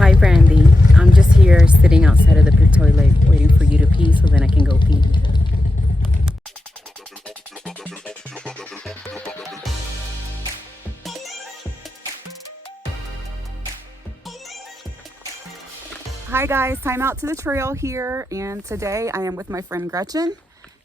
Hi, Brandy. I'm just here sitting outside of the toilet waiting for you to pee so then I can go pee. Hi guys, time out to the trail here, and today I am with my friend Gretchen,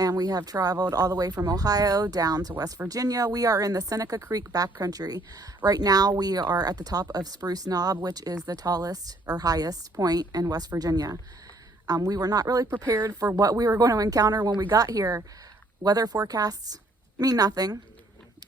and we have traveled all the way from Ohio down to West Virginia. We are in the Seneca Creek backcountry. Right now we are at the top of Spruce Knob, which is the tallest or highest point in West Virginia. We were not really prepared for what we were going to encounter when we got here. Weather forecasts mean nothing.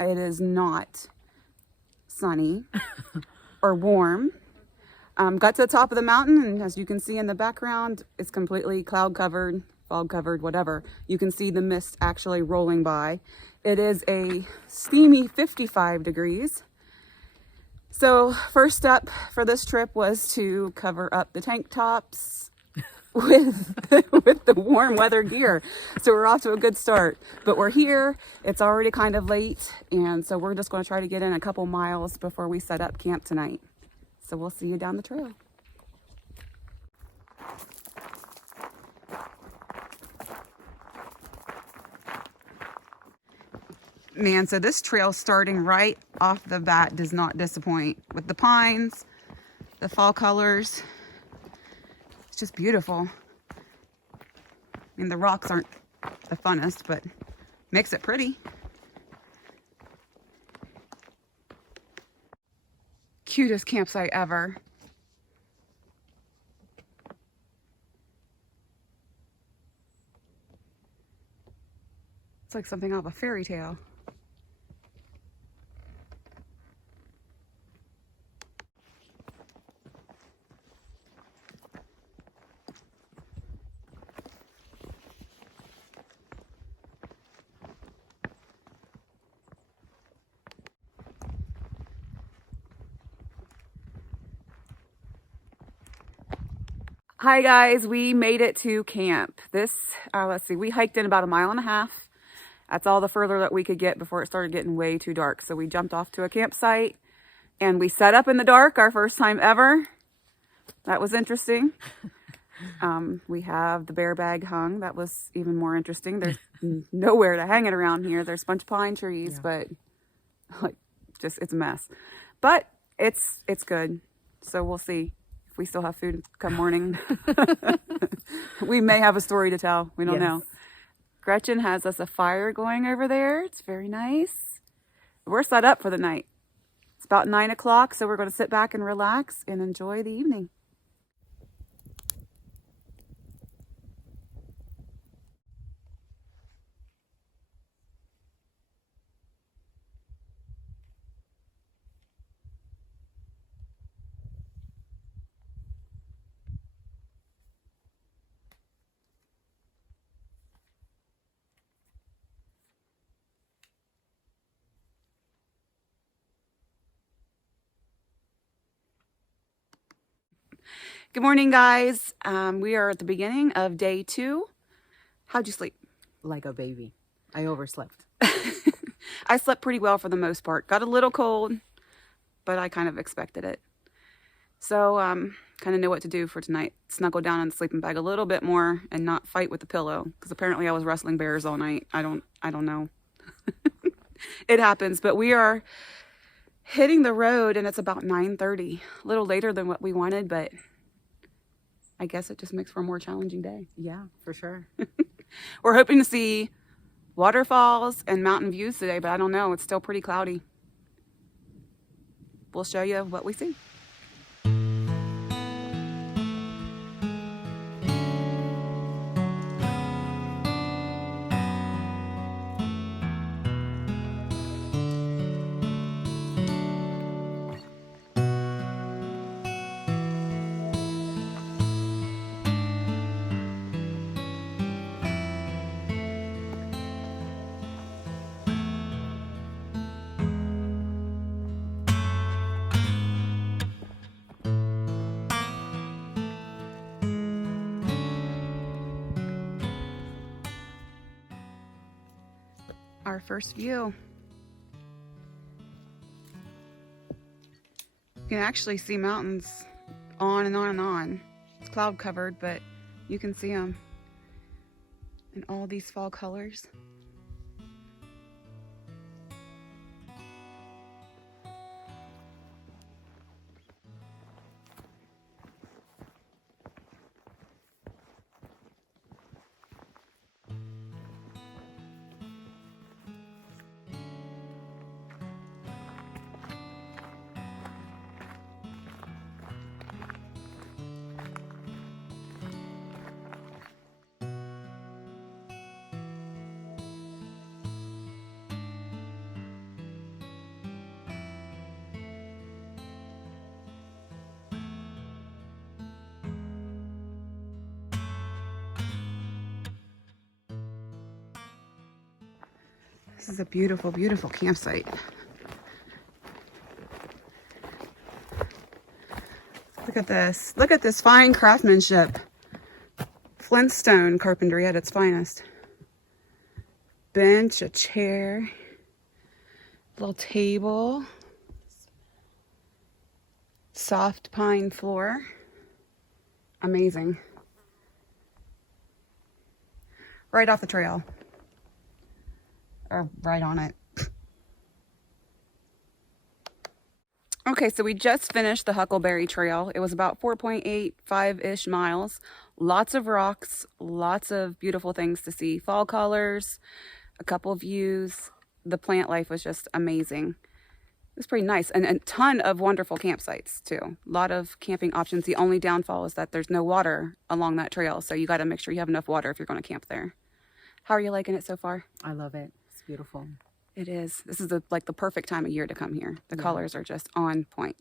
It is not sunny or warm. Got to the top of the mountain, and as you can see in the background, it's completely cloud covered, fog covered, whatever. You can see the mist actually rolling by. It is a steamy 55 degrees. So first step for this trip was to cover up the tank tops with the warm weather gear. So we're off to a good start, but we're here. It's already kind of late, and so we're just going to try to get in a couple miles before we set up camp tonight. So we'll see you down the trail. Man, so this trail starting right off the bat does not disappoint. With the pines, the fall colors, it's just beautiful. I mean, the rocks aren't the funnest, but makes it pretty. Cutest campsite ever. It's like something out of a fairy tale. Hi guys, we made it to camp. This, let's see, we hiked in about 1.5 miles. That's all the further that we could get before it started getting way too dark. So we jumped off to a campsite and we set up in the dark, our first time ever. That was interesting. We have the bear bag hung. That was even more interesting. There's nowhere to hang it around here. There's a bunch of pine trees, but like just, it's a mess. But it's good. So we'll see. We still have food come morning. We may have a story to tell. We don't know. Gretchen has us a fire going over there. It's very nice. We're set up for the night. It's about 9 o'clock, so we're going to sit back and relax and enjoy the evening. Good morning, guys. We are at the beginning of day 2. How'd you sleep? Like a baby. I overslept. I slept pretty well for the most part. Got a little cold, but I kind of expected it. So kind of know what to do for tonight. Snuggle down in the sleeping bag a little bit more and not fight with the pillow, because apparently I was wrestling bears all night. I don't know. It happens, but we are hitting the road and it's about 9:30. A little later than what we wanted, but I guess it just makes for a more challenging day. Yeah, for sure. We're hoping to see waterfalls and mountain views today, but I don't know. It's still pretty cloudy. We'll show you what we see. Our first view. You can actually see mountains on and on and on. It's cloud covered, but you can see them in all these fall colors. This is a beautiful, beautiful campsite. Look at this. Look at this fine craftsmanship. Flintstone carpentry at its finest. Bench, a chair, little table, soft pine floor. Amazing. Right off the trail. Or right on it. Okay, so we just finished the Huckleberry Trail. It was about 4.85-ish miles. Lots of rocks, lots of beautiful things to see. Fall colors, a couple views. The plant life was just amazing. It was pretty nice. And a ton of wonderful campsites, too. A lot of camping options. The only downfall is that there's no water along that trail, so you got to make sure you have enough water if you're going to camp there. How are you liking it so far? I love it. It's beautiful. It is. This is like the perfect time of year to come here. The colors are just on point.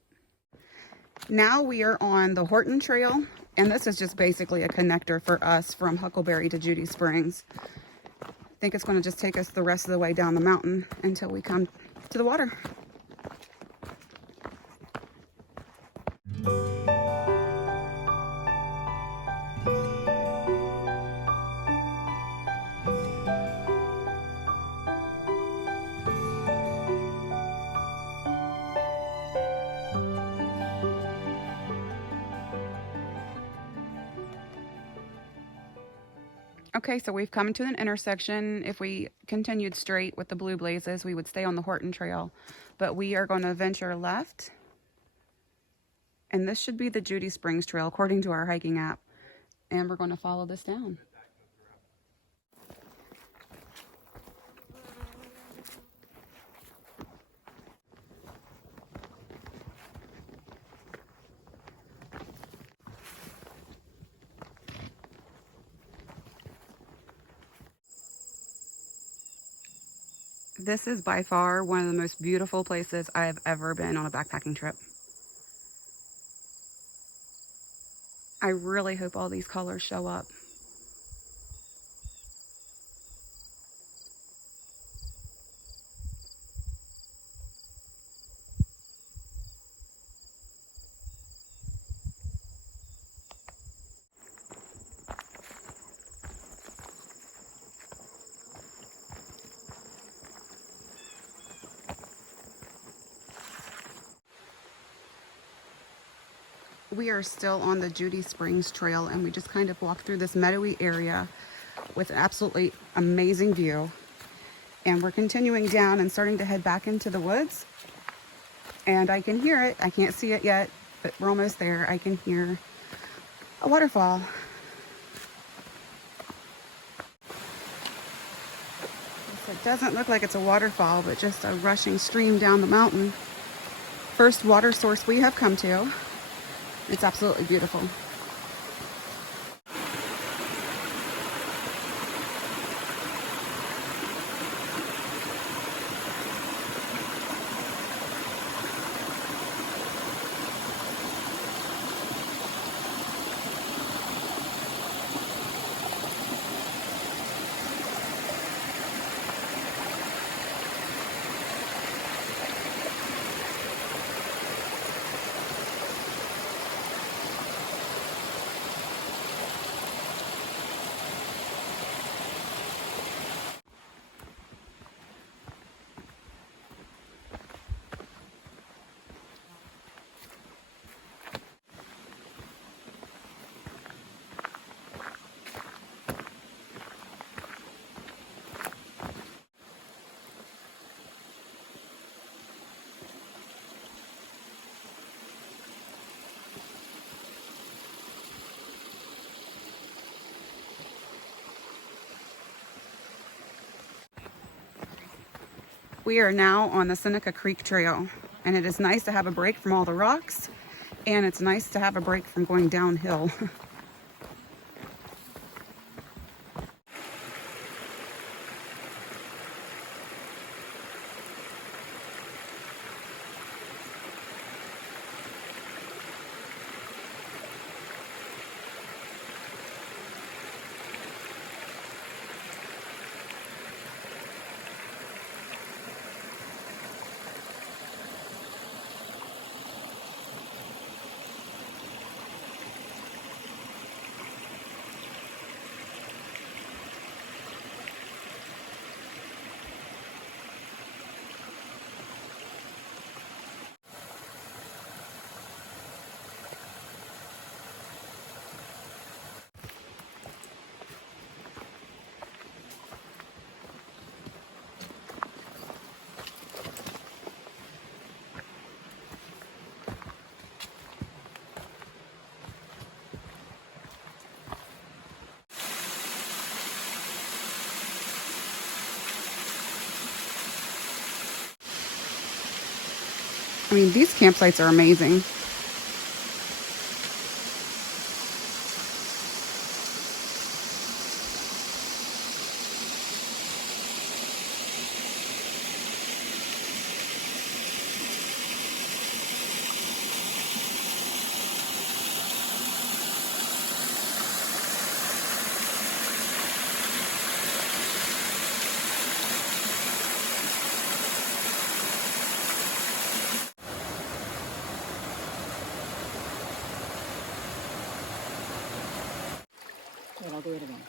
Now we are on the Horton Trail, and this is just basically a connector for us from Huckleberry to Judy Springs. I think it's going to just take us the rest of the way down the mountain until we come to the water. Okay, so we've come to an intersection. If we continued straight with the blue blazes, we would stay on the Horton Trail, but we are going to venture left. And this should be the Judy Springs Trail, according to our hiking app. And we're going to follow this down. This is by far one of the most beautiful places I've ever been on a backpacking trip. I really hope all these colors show up. We are still on the Judy Springs Trail, and we just kind of walk through this meadowy area with an absolutely amazing view. And we're continuing down and starting to head back into the woods. And I can hear it. I can't see it yet, but we're almost there. I can hear a waterfall. It doesn't look like it's a waterfall, but just a rushing stream down the mountain. First water source we have come to. It's absolutely beautiful. We are now on the Seneca Creek Trail, and it is nice to have a break from all the rocks, and it's nice to have a break from going downhill. I mean, these campsites are amazing. But I'll do it again.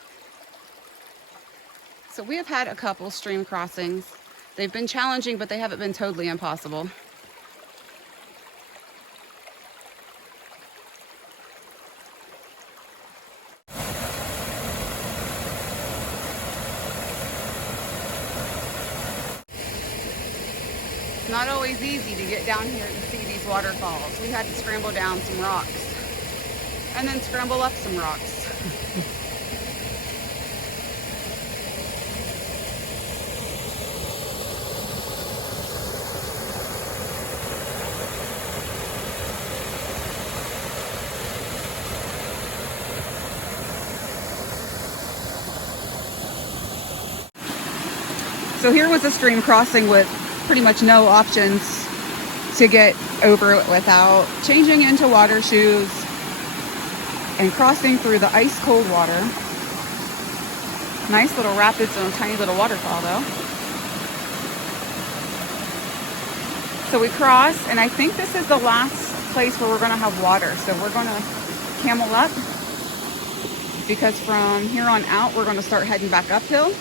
So we have had a couple stream crossings. They've been challenging, but they haven't been totally impossible. It's not always easy to get down here and see these waterfalls. We had to scramble down some rocks and then scramble up some rocks. So here was a stream crossing with pretty much no options to get over it without changing into water shoes and crossing through the ice cold water. Nice little rapids and a tiny little waterfall though. So we cross, and I think this is the last place where we're gonna have water. So we're gonna camel up, because from here on out, we're gonna start heading back uphill.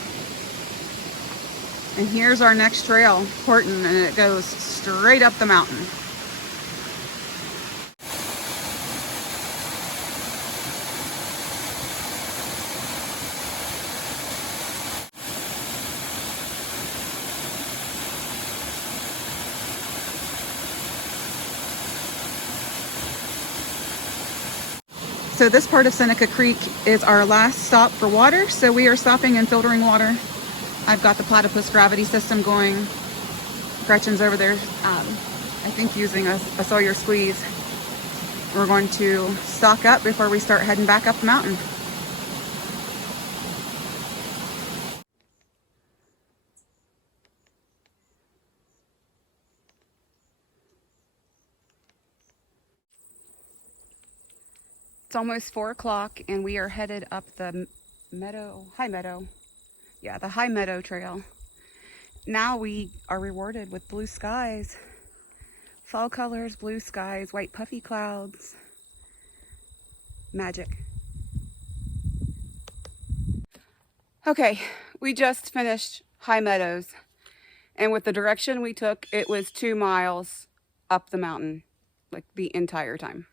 And here's our next trail, Horton, and it goes straight up the mountain. So this part of Seneca Creek is our last stop for water, so we are stopping and filtering water. I've got the platypus gravity system going. Gretchen's over there, I think using a Sawyer squeeze. We're going to stock up before we start heading back up the mountain. It's almost 4 o'clock and we are headed up the High Meadow. Yeah, the High Meadow Trail. Now we are rewarded with blue skies. Fall colors, blue skies, white puffy clouds. Magic. Okay, we just finished High Meadows. And with the direction we took, it was 2 miles up the mountain. Like the entire time.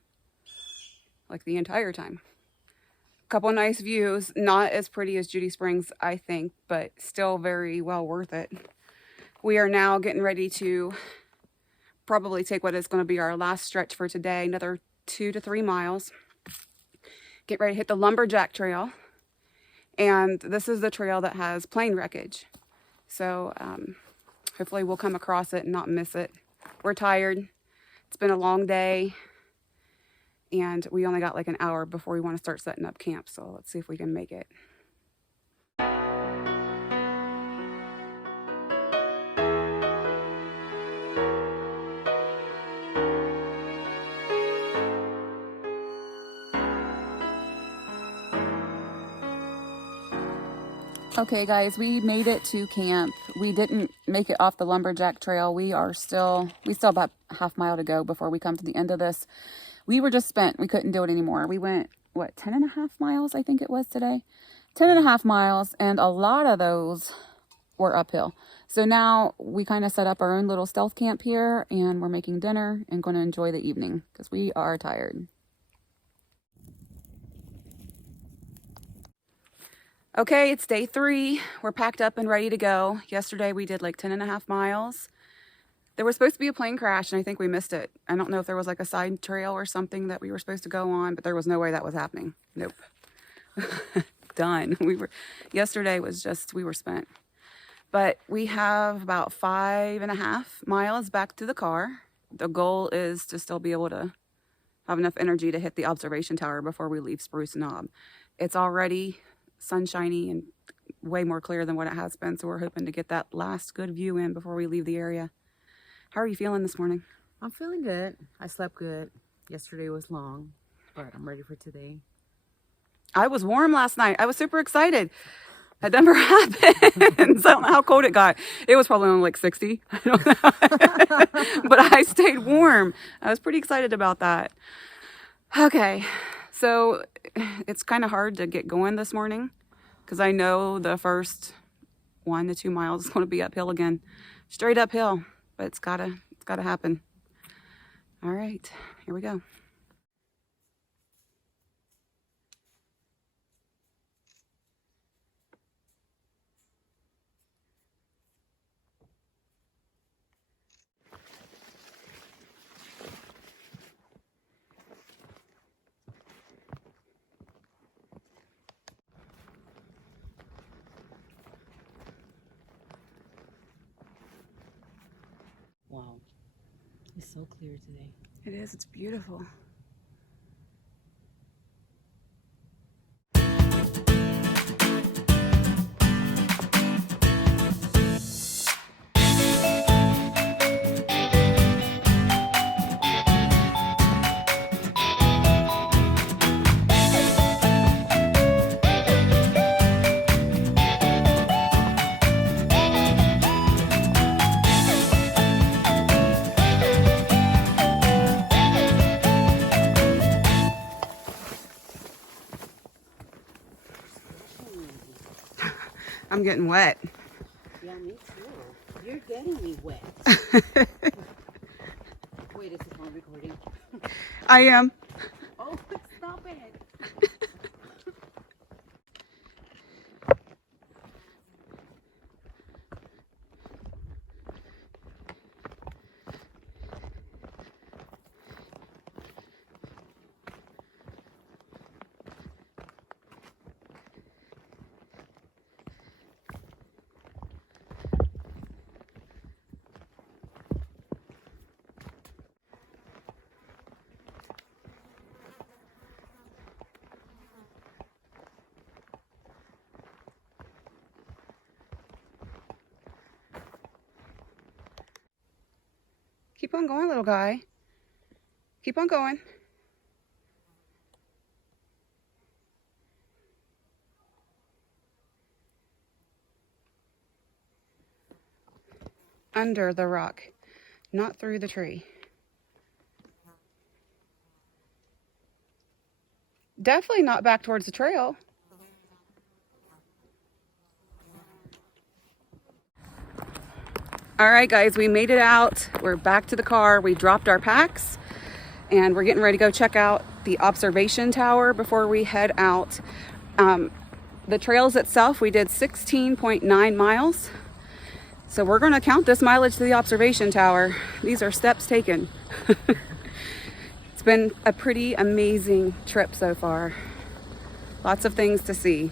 Couple nice views, not as pretty as Judy Springs, I think, but still very well worth it. We are now getting ready to probably take what is going to be our last stretch for today, another 2 to 3 miles. Get ready to hit the Lumberjack Trail, and this is the trail that has plane wreckage. So Hopefully we'll come across it and not miss it. We're tired. It's been a long day. And we only got like an hour before we want to start setting up camp. So let's see if we can make it. Okay guys, we made it to camp. We didn't make it off the Lumberjack trail. We still about half mile to go before we come to the end of this. We were just spent. We couldn't do it anymore. We went, what, 10.5 miles, I think it was today. 10.5 miles, and a lot of those were uphill. So now we kind of set up our own little stealth camp here, and we're making dinner and going to enjoy the evening because we are tired. Okay, it's day 3. We're packed up and ready to go. Yesterday we did like 10.5 miles. There was supposed to be a plane crash and I think we missed it. I don't know if there was like a side trail or something that we were supposed to go on, but there was no way that was happening. Nope. Done. Yesterday was just, we were spent. But we have about 5.5 miles back to the car. The goal is to still be able to have enough energy to hit the observation tower before we leave Spruce Knob. It's already sunshiny and way more clear than what it has been, so we're hoping to get that last good view in before we leave the area. How are you feeling this morning? I'm feeling good. I slept good. Yesterday was long, but I'm ready for today. I was warm last night. I was super excited. That never happened. So I don't know how cold it got. It was probably only like 60. I don't know. But I stayed warm. I was pretty excited about that. Okay. So it's kind of hard to get going this morning because I know the first 1 to 2 miles is going to be uphill again, straight uphill, but it's gotta happen. All right, here we go. Wow. It's so clear today. It is, it's beautiful. I'm getting wet. Yeah, me too. You're getting me wet. Wait, is this one recording? I am. Oh, stop it. Keep on going, little guy. Keep on going. Under the rock, not through the tree. Definitely not back towards the trail. All right, guys, we made it out. We're back to the car. We dropped our packs and we're getting ready to go check out the observation tower before we head out. The trails itself, we did 16.9 miles. So we're going to count this mileage to the observation tower. These are steps taken. It's been a pretty amazing trip so far. Lots of things to see.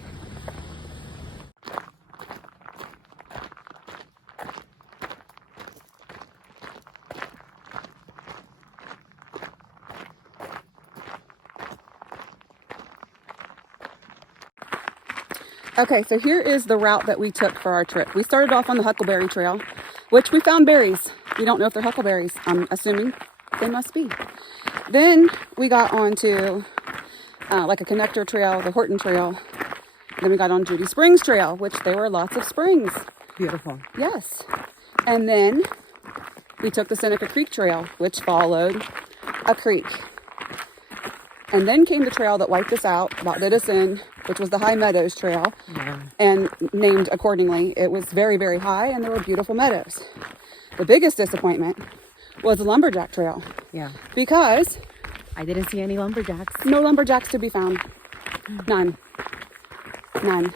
Okay, so here is the route that we took for our trip. We started off on the Huckleberry Trail, which we found berries. We don't know if they're huckleberries. I'm assuming they must be. Then we got onto like a connector trail, the Horton Trail. Then we got on Judy Springs Trail, which there were lots of springs. Beautiful. Yes. And then we took the Seneca Creek Trail, which followed a creek. And then came the trail that wiped us out, about did us in, which was the High Meadows Trail, and named accordingly. It was very, very high, and there were beautiful meadows. The biggest disappointment was the Lumberjack Trail. Yeah. Because I didn't see any lumberjacks. no lumberjacks to be found. None. None.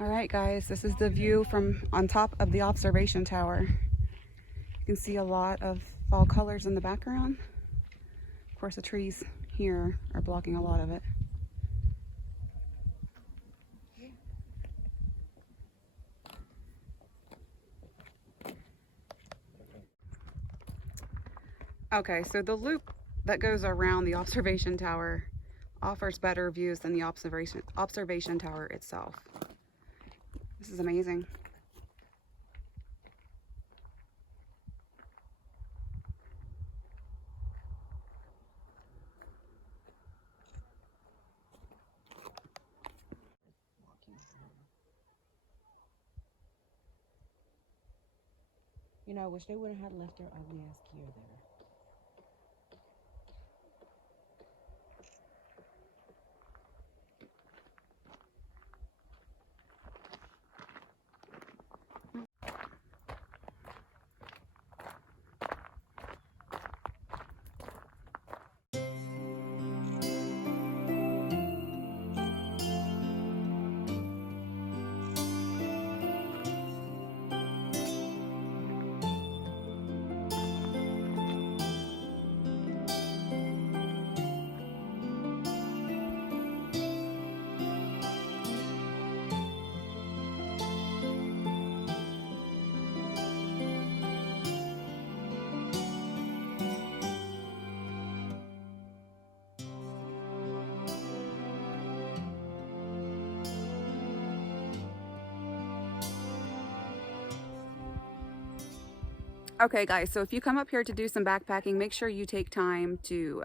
All right, guys, this is the view from on top of the observation tower. You can see a lot of fall colors in the background. Of course, the trees here are blocking a lot of it. Okay, so the loop that goes around the observation tower offers better views than the observation tower itself. This is amazing. You know, I wish they wouldn't have left their ugly ass gear there. Okay, guys, so if you come up here to do some backpacking, make sure you take time to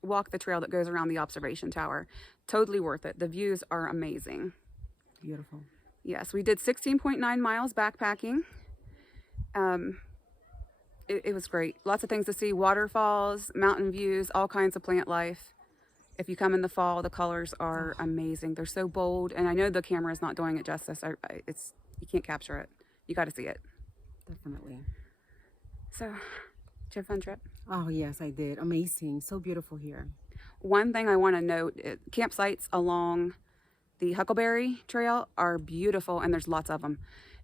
walk the trail that goes around the observation tower. Totally worth it. The views are amazing. Beautiful. Yes, we did 16.9 miles backpacking. It was great. Lots of things to see, waterfalls, mountain views, all kinds of plant life. If you come in the fall, the colors are amazing. They're so bold, and I know the camera is not doing it justice. You can't capture it. You got to see it. Definitely. So, did you have a fun trip? Oh, yes, I did. Amazing. So beautiful here. One thing I want to note, campsites along the Huckleberry Trail are beautiful, and there's lots of them.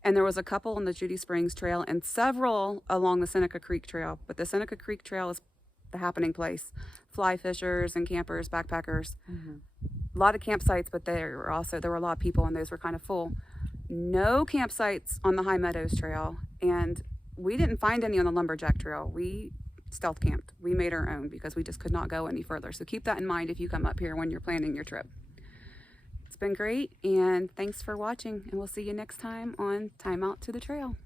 And there was a couple on the Judy Springs Trail and several along the Seneca Creek Trail. But the Seneca Creek Trail is the happening place. Fly fishers and campers, backpackers. A lot of campsites, but there were a lot of people, and those were kind of full. No campsites on the High Meadows Trail, and we didn't find any on the Lumberjack Trail. We stealth camped. We made our own because we just could not go any further. So keep that in mind if you come up here when you're planning your trip. It's been great, and thanks for watching, and we'll see you next time on Time Out to the Trail.